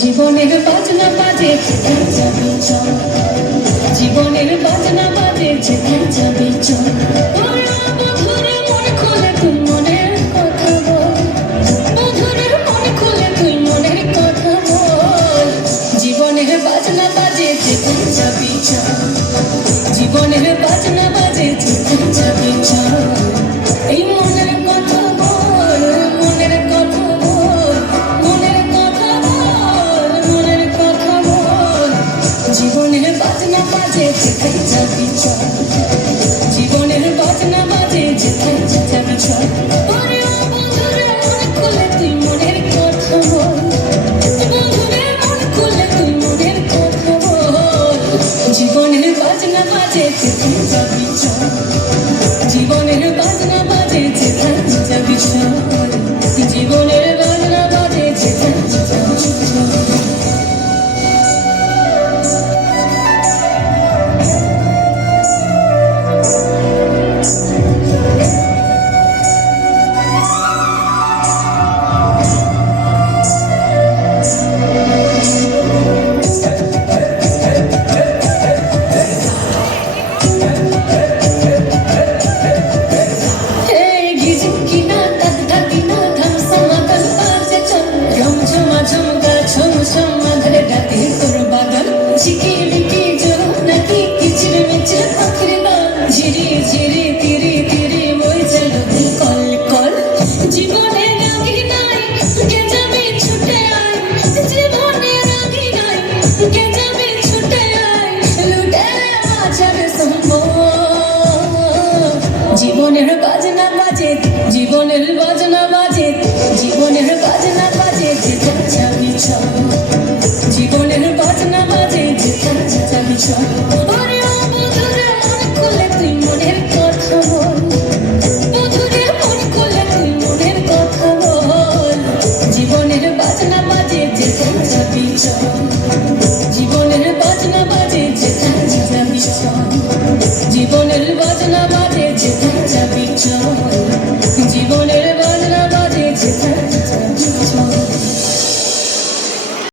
জীবনের বাজনা বাজে যেথায় যাবি চল, জীবনের বাজনা বাজে যেথায় যাবি চল। বন্ধুরে মন খুলে তুই মনের কথা বল, বন্ধুরে মন খুলে তুই মনের কথা বল। জীবনের বাজনা বাজে যেথায় যাবি চল, জীবনের বাজনা বাজে যেথায় যাবি চল। এই মনের কথা বল, মনের কথা বল, মনের কথা বল, মনের কথা বল। জীবনের বাজনা বাজে যেথায় যাবি চল, জীবনের বাজনা বাজে যেথায় যাবি চল। বন্ধুরে মন খুলে তুই মনের কথা বল, বন্ধুরে মন খুলে তুই মনের কথা বল। জীবনের বাজনা বাজে যেথায় যাবি চল, জীবনের বাজনা বাজে যেথায় যাবি চল, জীবনের বাজনা বাজে যেথায় যাবি চল। জীবনের বাজনা বাজে, জীবনের বাজনা বাজে, জীবনের বাজনা বাজে যেথায় যাবি চল।